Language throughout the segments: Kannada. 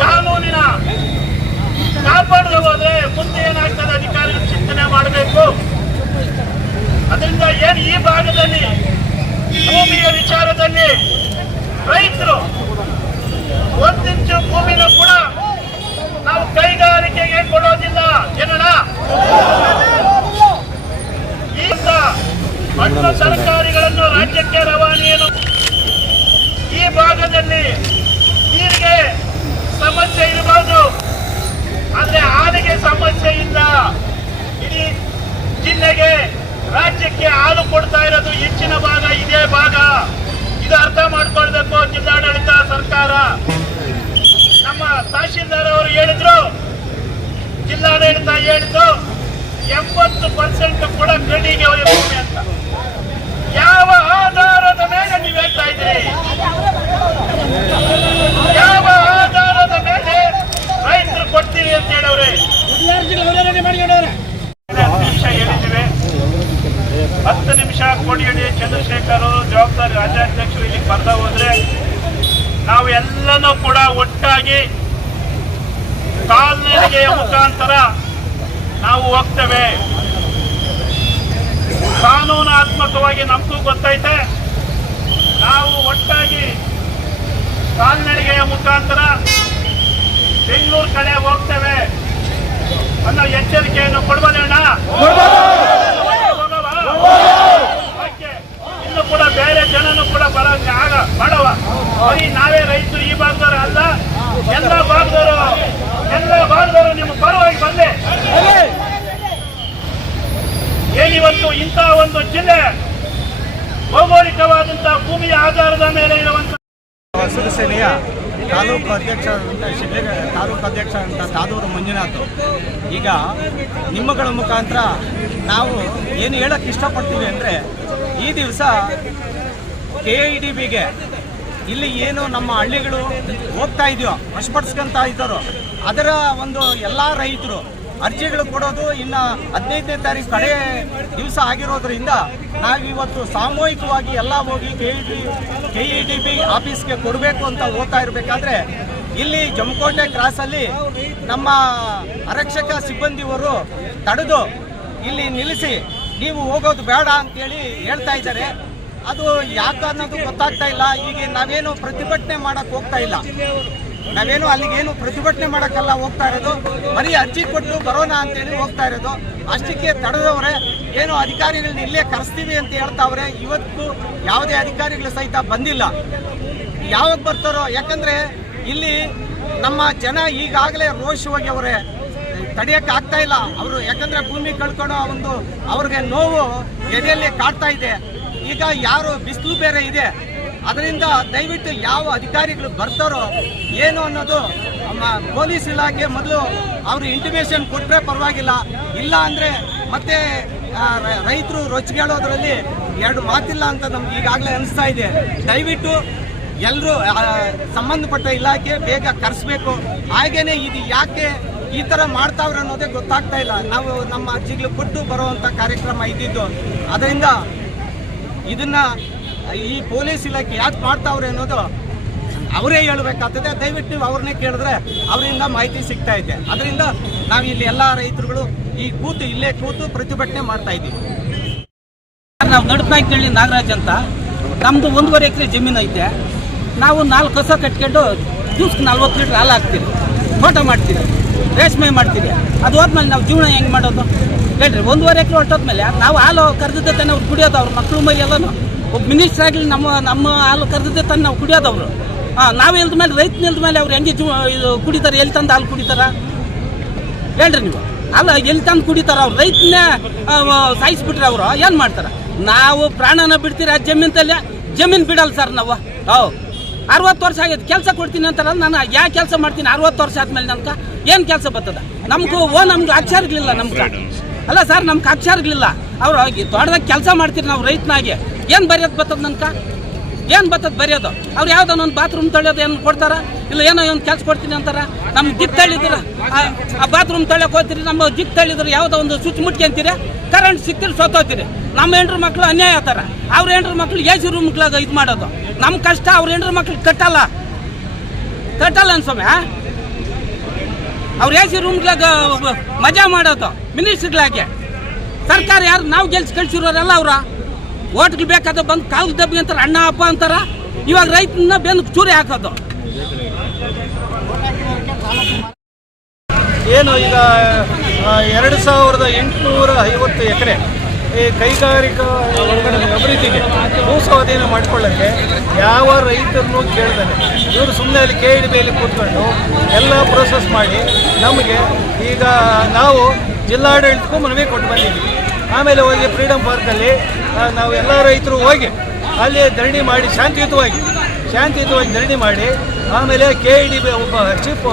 ಕಾನೂನಿನ ಕಾಪಾಡದೆ ಹೋದ್ರೆ ಮುಂದೆ ಏನಾಗ್ತದೆ ಅಧಿಕಾರಿಗಳು ಚಿಂತನೆ ಮಾಡಬೇಕು. ಅದರಿಂದ ಏನು ಈ ಭಾಗದಲ್ಲಿ ಭೂಮಿಯ ವಿಚಾರದಲ್ಲಿ ರೈತರು 1 ಇಂಚು ಭೂಮಿನ ಕೂಡ ನಾವು ಕೈಗಾರಿಕೆಗೆ ಕೊಡೋದಿಲ್ಲ ಏನಣ್ಣ. ಈಗ ಹಣ್ಣು ತರಕಾರಿಗಳನ್ನು ರಾಜ್ಯಕ್ಕೆ ರವಾನೆಯನ್ನು ಈ ಭಾಗದಲ್ಲಿ ನೀರಿಗೆ ಸಮಸ್ಯೆ ಇರಬಹುದು, ಆದ್ರೆ ಹಾಲಿಗೆ ಸಮಸ್ಯೆ ಇಲ್ಲ. ಇಡೀ ಜಿಲ್ಲೆಗೆ ರಾಜ್ಯಕ್ಕೆ ಹಾಲು ಕೊಡ್ತಾ ಇರೋದು ಹೆಚ್ಚಿನ ಭಾಗ ಇದೇ ಭಾಗ. ಇದು ಅರ್ಥ ಮಾಡ್ಕೊಳ್ಬೇಕು ಜಿಲ್ಲಾಡಳಿತ ಸರ್ಕಾರ. ನಮ್ಮ ತಹಶೀಲ್ದಾರ್ ಅವರು ಹೇಳಿದ್ರು, ಜಿಲ್ಲಾಡಳಿತ ಹೇಳಿದ್ರು 80% ಕೂಡ ಗಡಿಗೆ ಭೂಮಿ ಅಂತ. ಯಾವ ಆಧಾರದ ಮೇಲೆ ನೀವು ಹೇಳ್ತಾ ಇದ್ದೀರಿ? ಯಾವ ಆಧಾರದ ಮೇಲೆ ರೈತರು ಕೊಡ್ತೀರಿ ಅಂತ ಹೇಳವ್ರೆ? 10 ನಿಮಿಷ ಕೋಡಿಯಡಿ ಚಂದ್ರಶೇಖರ್ ಜವಾಬ್ದಾರಿ ರಾಜ್ಯಾಧ್ಯಕ್ಷರು ಇಲ್ಲಿ ಬರ್ತಾ ಹೋದ್ರೆ ನಾವು ಎಲ್ಲನೂ ಕೂಡ ಒಟ್ಟಾಗಿ ಕಾಲ್ನಡಿಗೆಯ ಮುಖಾಂತರ ನಾವು ಹೋಗ್ತೇವೆ. ಕಾನೂನಾತ್ಮಕವಾಗಿ ನಮಗೂ ಗೊತ್ತೈತೆ, ನಾವು ಒಟ್ಟಾಗಿ ಕಾಲ್ನಡಿಗೆಯ ಮುಖಾಂತರ ಬೆಂಗಳೂರು ಕಡೆ ಹೋಗ್ತೇವೆ ಅನ್ನೋ ಎಚ್ಚರಿಕೆಯನ್ನು ಕೊಡ್ಬೋದಣ್ಣ. ಇನ್ನು ಕೂಡ ಬೇರೆ ಜನನು ಕೂಡ ಬರೋಕ್ಕೆ ಮಾಡವ. ಬರೀ ನಾವೇ ರೈತರು ಈ ಭಾಗದವರು ಅಲ್ಲ, ಎಲ್ಲ ಭಾಗದವರು ನಿಮ್ಮ ಪರವಾಗಿ ಬಂದೆ. ಏನಿವತ್ತು ಇಂತಹ ಒಂದು ಜಿಲ್ಲೆ ಭೌಗೋಳಿಕವಾದಂತಹ ಭೂಮಿಯ ಆಧಾರದ ಮೇಲೆ ಇರುವಂತಹ ಶಿವಸೇನೆಯ ತಾಲೂಕು ಅಧ್ಯಕ್ಷ ಅಂತ ದಾದೂರು ಮಂಜುನಾಥ್. ಈಗ ನಿಮ್ಮಗಳ ಮುಖಾಂತರ ನಾವು ಏನು ಹೇಳಕ್ಕೆ ಇಷ್ಟಪಡ್ತೀವಿ ಅಂದರೆ, ಈ ದಿವಸ KIDBಗೆ ಇಲ್ಲಿ ಏನು ನಮ್ಮ ಹಳ್ಳಿಗಳು ಹೋಗ್ತಾ ಇದೆಯೋ ವಶಪಡಿಸ್ಕೊಂತ ಇದ್ದಾರೋ ಅದರ ಒಂದು ಎಲ್ಲ ರೈತರು ಅರ್ಜಿಗಳು ಕೊಡೋದು ಇನ್ನು 15ನೇ ತಾರೀಕು ಕಡೆ ದಿವಸ ಆಗಿರೋದ್ರಿಂದ ನಾವಿವತ್ತು ಸಾಮೂಹಿಕವಾಗಿ ಎಲ್ಲ ಹೋಗಿ KIDB ಆಫೀಸ್ಗೆ ಕೊಡಬೇಕು ಅಂತ ಹೋಗ್ತಾ ಇರಬೇಕಾದ್ರೆ ಇಲ್ಲಿ ಜಮಕೋಟೆ ಕ್ರಾಸಲ್ಲಿ ನಮ್ಮ ಆರಕ್ಷಕ ಸಿಬ್ಬಂದಿಯವರು ತಡೆದು ಇಲ್ಲಿ ನಿಲ್ಲಿಸಿ ನೀವು ಹೋಗೋದು ಬೇಡ ಅಂತೇಳಿ ಹೇಳ್ತಾ ಇದ್ದಾರೆ. ಅದು ಯಾಕೆ ಅನ್ನೋದು ಗೊತ್ತಾಗ್ತಾ ಇಲ್ಲ. ಈಗ ನಾವೇನು ಪ್ರತಿಭಟನೆ ಮಾಡಕ್ಕೆ ಹೋಗ್ತಾ ಇಲ್ಲ, ನಾವೇನು ಅಲ್ಲಿಗೇನು ಪ್ರತಿಭಟನೆ ಮಾಡೋಕ್ಕೆಲ್ಲ ಹೋಗ್ತಾ ಇರೋದು, ಬರೀ ಅರ್ಜಿ ಕೊಟ್ಟು ಬರೋಣ ಅಂತೇಳಿ ಹೋಗ್ತಾ ಇರೋದು. ಅಷ್ಟಕ್ಕೆ ತಡೆದವ್ರೆ ಏನು ಅಧಿಕಾರಿಗಳನ್ನ ಇಲ್ಲೇ ಕರೆಸ್ತೀವಿ ಅಂತ ಹೇಳ್ತಾವ್ರೆ. ಇವತ್ತು ಯಾವುದೇ ಅಧಿಕಾರಿಗಳು ಸಹಿತ ಬಂದಿಲ್ಲ. ಯಾವಾಗ ಬರ್ತಾರೋ, ಯಾಕಂದರೆ ಇಲ್ಲಿ ನಮ್ಮ ಜನ ಈಗಾಗಲೇ ರೋಷವಾಗಿ ಅವರೇ ತಡೆಯೋಕ್ಕೆ ಆಗ್ತಾ ಇಲ್ಲ ಅವರು. ಯಾಕಂದರೆ ಭೂಮಿ ಕಳ್ಕೊಳ್ಳೋ ಒಂದು ಅವ್ರಿಗೆ ನೋವು ಎದೆಯಲ್ಲಿ ಕಾಡ್ತಾ ಇದೆ. ಈಗ ಯಾರು ಬಿಸಿಲು ಬೇರೆ ಇದೆ, ಅದರಿಂದ ದಯವಿಟ್ಟು ಯಾವ ಅಧಿಕಾರಿಗಳು ಬರ್ತಾರೋ ಏನು ಅನ್ನೋದು ನಮ್ಮ ಪೊಲೀಸ್ ಇಲಾಖೆ ಮೊದಲು ಅವರು ಇಂಟಿಮೇಷನ್ ಕೊಟ್ಟರೆ ಪರವಾಗಿಲ್ಲ. ಇಲ್ಲ ಅಂದರೆ ಮತ್ತೆ ರೈತರು ರೊಚ್ಚಿಗೇಳೋದ್ರಲ್ಲಿ ಎರಡು ಮಾತಿಲ್ಲ ಅಂತ ನಮ್ಗೆ ಈಗಾಗಲೇ ಅನಿಸ್ತಾ ಇದೆ. ದಯವಿಟ್ಟು ಎಲ್ಲರೂ ಸಂಬಂಧಪಟ್ಟ ಇಲಾಖೆ ಬೇಗ ಕರೆಸಬೇಕು. ಹಾಗೇನೆ ಇದು ಯಾಕೆ ಈ ಥರ ಮಾಡ್ತಾವ್ರೆ ಅನ್ನೋದೇ ಗೊತ್ತಾಗ್ತಾ ಇಲ್ಲ. ನಾವು ನಮ್ಮ ಅರ್ಜಿಗಳು ಕೊಟ್ಟು ಬರುವಂಥ ಕಾರ್ಯಕ್ರಮ ಇದ್ದಿದ್ದು, ಅದರಿಂದ ಇದನ್ನು ಈ ಪೊಲೀಸ್ ಇಲಾಖೆ ಯಾಕೆ ಮಾಡ್ತಾವ್ರೆ ಅನ್ನೋದು ಅವರೇ ಹೇಳಬೇಕಾಗ್ತದೆ. ದಯವಿಟ್ಟು ನೀವು ಅವ್ರನ್ನೇ ಕೇಳಿದ್ರೆ ಅವರಿಂದ ಮಾಹಿತಿ ಸಿಗ್ತಾ ಇದೆ. ಅದರಿಂದ ನಾವು ಇಲ್ಲಿ ಎಲ್ಲ ರೈತರುಗಳು ಇಲ್ಲೇ ಕೂತು ಪ್ರತಿಭಟನೆ ಮಾಡ್ತಾ ಇದ್ದೀವಿ. ನಾವು ನಡುನಾಯ್ಕಳ್ಳಿ ನಾಗರಾಜ್ ಅಂತ, ನಮ್ಮದು 1.5 ಎಕರೆ ಜಮೀನು ಐತೆ. ನಾವು 4 ಕಸ ಕಟ್ಕೊಂಡು ದಿವ್ಸಕ್ಕೆ 40 ಲೀಟ್ರ್ ಹಾಲು ಹಾಕ್ತೀವಿ, ತೋಟ ಮಾಡ್ತೀವಿ, ರೇಷ್ಮೆ ಮಾಡ್ತೀವಿ. ಅದು ಹೋದ್ಮೇಲೆ ನಾವು ಜೀವನ ಹೆಂಗೆ ಮಾಡೋದು ಹೇಳ್ರಿ? 1.5 ಎಕರೆ ಹೊಟ್ಟೋದ್ಮೇಲೆ ನಾವು ಹಾಲು ಕರೆದಿದ್ದೆ ತಾನೆ ಅವ್ರು ಕುಡಿಯೋದು. ಅವ್ರ ಮಕ್ಕಳು ಮೈ ಎಲ್ಲನೂ ಒಬ್ಬ ಮಿನಿಸ್ಟರ್ ಆಗಲಿ ನಮ್ಮ ಹಾಲು ಕರೆದಿದ್ದೆ ತಾನೆ ನಾವು ಕುಡಿಯೋದವರು. ನಾವು ಇಲ್ದ ಮೇಲೆ ರೈತನ ಇಲ್ದ ಮೇಲೆ ಅವ್ರು ಹೆಂಗೆ ಇದು ಕುಡಿತಾರೆ? ಎಲ್ಲಿ ತಂದು ಹಾಲು ಕುಡಿತಾರ ಹೇಳ್ರಿ ನೀವು? ಅಲ್ಲ, ಎಲ್ಲಿ ತಂದು ಕುಡಿತಾರ? ಅವ್ರು ರೈತನೇ ಸಾಯಿಸ್ಬಿಟ್ರೆ ಅವರು ಏನು ಮಾಡ್ತಾರೆ? ನಾವು ಪ್ರಾಣನ ಬಿಡ್ತೀರಿ ಆ ಜಮೀನು ಬಿಡಲ್ಲ ಸರ್ ನಾವು. 60 ವರ್ಷ ಆಗೈತೆ, ಕೆಲಸ ಕೊಡ್ತೀನಿ ಅಂತಾರಲ್ಲ. ನಾನು ಯಾವ ಕೆಲಸ ಮಾಡ್ತೀನಿ 60 ವರ್ಷ ಆದ್ಮೇಲೆ? ನನ್ಗೆ ಏನು ಕೆಲಸ ಬರ್ತದ? ನಮ್ಗೆ ಅಕ್ಷರಗಳಿಲ್ಲ ನಮ್ಗೆ. ಅಲ್ಲ ಸರ್, ನಮ್ಗೆ ಅಕ್ಷರಗಳಿಲ್ಲ. ಅವ್ರು ತೋಟದಾಗ ಕೆಲಸ ಮಾಡ್ತೀರಿ, ನಾವು ರೈತನಾಗಿ ಏನು ಬರೆಯೋದು ಬರ್ತದ? ನನ್ಗೆ ಏನು ಬರ್ತದ ಬರೆಯೋದು? ಅವ್ರು ಯಾವುದೋ ಒಂದು ಬಾತ್ರೂಮ್ ತೊಳೆಯೋದು ಏನು ಕೊಡ್ತಾರ? ಇಲ್ಲ ಏನೋ ಒಂದು ಕೆಲಸ ಕೊಡ್ತೀನಿ ಅಂತಾರ. ನಮ್ಗೆ ದಿಕ್ ತಳ್ಳಿದ್ರೆ ಆ ಬಾತ್ರೂಮ್ ತೊಳೆಯೋಕೆ ಹೋಗ್ತೀರಿ, ನಮ್ಮ ದಿಕ್ ತಳ್ಳಿದ್ರೆ ಯಾವುದೋ ಒಂದು ಸ್ವಿಚ್ ಮುಟ್ಕೊಂತೀರಿ, ಕರೆಂಟ್ ಸಿಕ್ತಿರಿ ಸೋತೋಗ್ತೀರಿ. ನಮ್ಮ ಹೆಂಡ್ರ ಮಕ್ಕಳು ಅನ್ಯಾಯ ಆತಾರ. ಅವ್ರ ಹೆಂಡ್ರ ಮಕ್ಳು AC ರೂಮ್ಗಳಾಗ ಇದು ಮಾಡೋದು ನಮ್ಮ ಕಷ್ಟ. ಅವ್ರ ಹೆಂಡ್ರ ಮಕ್ಳು ಕಟ್ಟಲ್ಲ ಅನ್ಸೊಮ್ಮೆ. ಅವ್ರು AC ರೂಮ್ಗಳಾಗ ಮಜಾ ಮಾಡೋದು ಮಿನಿಸ್ಟ್ರುಗಳಾಗೆ. ಸರ್ಕಾರ ಯಾರು? ನಾವು ಗೆಲ್ಸಿ ಕಳ್ಸಿರೋರೆಲ್ಲ ಅವ್ರ ಓಟ್ಗಳು ಬೇಕಾದ ಬಂದು ಕಾಲು ದಬ್ಬಿ ಅಂತಾರೆ, ಅಣ್ಣ ಅಪ್ಪ ಅಂತಾರ. ಇವಾಗ ರೈತನ ಬೆನ್ನು ಚೂರಿ ಹಾಕೋದು. ಏನು ಈಗ 2850 ಎಕರೆ ಈ ಕೈಗಾರಿಕಾ ಅಭಿವೃದ್ಧಿಗೆ ಭೂಸ್ವಾಧೀನ ಮಾಡಿಕೊಳ್ಳೋಕ್ಕೆ ಯಾವ ರೈತರನ್ನು ಕೇಳ್ದಾನೆ ಇವರು ಸುಮ್ಮನೆ ಅಲ್ಲಿ KIDBಯಲ್ಲಿ ಕೂತ್ಕೊಂಡು ಎಲ್ಲ ಪ್ರೋಸೆಸ್ ಮಾಡಿ ನಮಗೆ ಈಗ ನಾವು ಜಿಲ್ಲಾಡಳಿತಕ್ಕೂ ಮನವಿ ಕೊಟ್ಟು ಬಂದಿದ್ದೀವಿ. ಆಮೇಲೆ ಹೋಗಿ ಫ್ರೀಡಮ್ ಪಾರ್ಕಲ್ಲಿ ನಾವು ಎಲ್ಲ ರೈತರು ಹೋಗಿ ಅಲ್ಲಿ ಧರಣಿ ಮಾಡಿ ಶಾಂತಿಯುತವಾಗಿ ಧರಣಿ ಮಾಡಿ, ಆಮೇಲೆ KIDB ಒಬ್ಬ ಚೀಫ್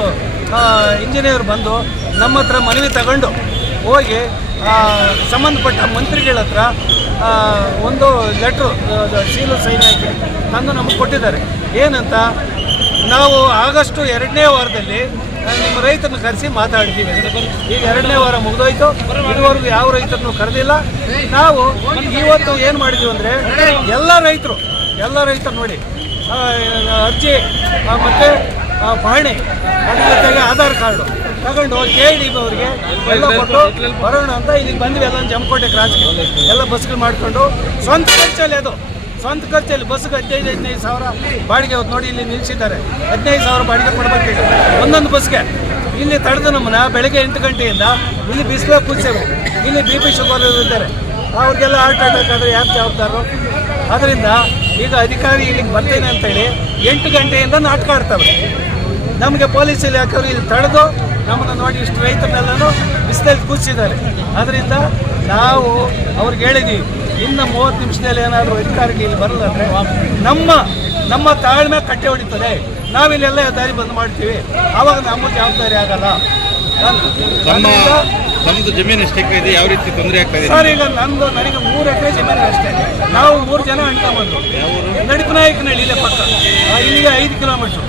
ಇಂಜಿನಿಯರ್ ಬಂದು ನಮ್ಮ ಹತ್ರ ಮನವಿ ತಗೊಂಡು ಹೋಗಿ ಸಂಬಂಧಪಟ್ಟ ಮಂತ್ರಿಗಳ ಹತ್ರ ಒಂದು ಲೆಟ್ರು ಸೀಲು ಸೈನ್ ಹಾಕಿ ತಂದು ನಮಗೆ ಕೊಟ್ಟಿದ್ದಾರೆ. ಏನಂತ, ನಾವು ಆಗಸ್ಟ್ 2ನೇ ವಾರದಲ್ಲಿ ನಿಮ್ಮ ರೈತರನ್ನು ಕರೆಸಿ ಮಾತಾಡ್ತೀವಿ. ಈಗ 2ನೇ ವಾರ ಮುಗಿದೋಯ್ತು, ಇದುವರೆಗೂ ಯಾವ ರೈತರನ್ನು ಕರೆದಿಲ್ಲ. ನಾವು ಇವತ್ತು ಏನು ಮಾಡಿದ್ದೀವಿ ಅಂದರೆ ಎಲ್ಲ ರೈತರು ನೋಡಿ ಅರ್ಜಿ ಮತ್ತು ಪಹಣಿ ಅದ್ರ ಜೊತೆಗೆ ಆಧಾರ್ ಕಾರ್ಡು ತಗೊಂಡು KID ಅವರಿಗೆ ಎಲ್ಲ ಕೊಟ್ಟು ಬರೋಣ ಅಂತ ಇಲ್ಲಿಗೆ ಬಂದ್ವಿ. ಎಲ್ಲ ಜಮಕೋಟೆ ಕ್ರಾಸ್ಗೆ ಎಲ್ಲ ಬಸ್ಗಳು ಮಾಡಿಕೊಂಡು ಸ್ವಂತ ಖರ್ಚಲ್ಲಿ ಬಸ್ಗೆ 15,000 ಸಾವಿರ ಬಾಡಿಗೆ ಹೊತ್ತು ನೋಡಿ ಇಲ್ಲಿ ನಿಲ್ಲಿಸಿದ್ದಾರೆ. 15,000 ಸಾವಿರ ಬಾಡಿಗೆ ಕೊಡ್ಬೇಕೀಗ ಒಂದೊಂದು ಬಸ್ಗೆ. ಇಲ್ಲಿ ತಡೆದು ನಮ್ಮನ್ನ ಬೆಳಗ್ಗೆ 8 ಗಂಟೆಯಿಂದ ಇಲ್ಲಿ ಬಿಸಿಲು ಕೂರ್ಸೇವೆ. ಇಲ್ಲಿ BP ಶುಗರ್ ಇರ್ತಾರೆ, ಅವ್ರಿಗೆಲ್ಲ ಹಾರ್ಟ್ ಅಟ್ಯಾಕ್ ಆದರೆ ಯಾರು ಜವಾಬ್ದಾರರು? ಅದರಿಂದ ಈಗ ಅಧಿಕಾರಿ ಇಲ್ಲಿಗೆ ಬರ್ತೇನೆ ಅಂತೇಳಿ 8 ಗಂಟೆಯಿಂದ ನಾಟಕ ಆಡ್ತವೆ. ನಮಗೆ ಪೊಲೀಸ್ ಇಲಾಖೆಯವರು ಇಲ್ಲಿ ತಡೆದು ನಮ್ಮನ್ನು ನೋಡಿ ಇಷ್ಟು ರೈತರನ್ನೆಲ್ಲನೂ ಬಿಸಿಲಲ್ಲಿ ಕೂರಿಸಿದ್ದಾರೆ. ಅದರಿಂದ ನಾವು ಅವ್ರಿಗೆ ಹೇಳಿದ್ದೀವಿ, ಇನ್ನು 30 ನಿಮಿಷದಲ್ಲಿ ಏನಾದರೂ ಅಧಿಕಾರಿಗಳು ಇಲ್ಲಿ ಬರಲ್ಲ ಅಂದರೆ ನಮ್ಮ ತಾಳ್ಮೆ ಕಟ್ಟೆ ಹೊಡಿತದೆ. ನಾವಿಲ್ಲೆಲ್ಲ ದಾರಿ ಬಂದ್ ಮಾಡ್ತೀವಿ, ಆವಾಗ ನಮ್ಮ ಜವಾಬ್ದಾರಿ ಆಗಲ್ಲ. ನಮ್ದು ಜಮೀನು ಎಷ್ಟು ಎಕರೆ ಇದೆ, ಯಾವ ರೀತಿ ತೊಂದರೆ ಆಗ್ತಾ ಇದೆ ಸರ್? ಈಗ ನನಗೆ 3 ಎಕರೆ ಜಮೀನು ಅಷ್ಟೇ. ನಾವು 3 ಜನ ಅಣ್ಣ ಬಂದು ನಡಿಪನಾಯಕನಹಳ್ಳಿ ಇಲ್ಲೇ ಪಕ್ಕ, ಇಲ್ಲಿಗೆ 5 ಕಿಲೋಮೀಟ್ರು.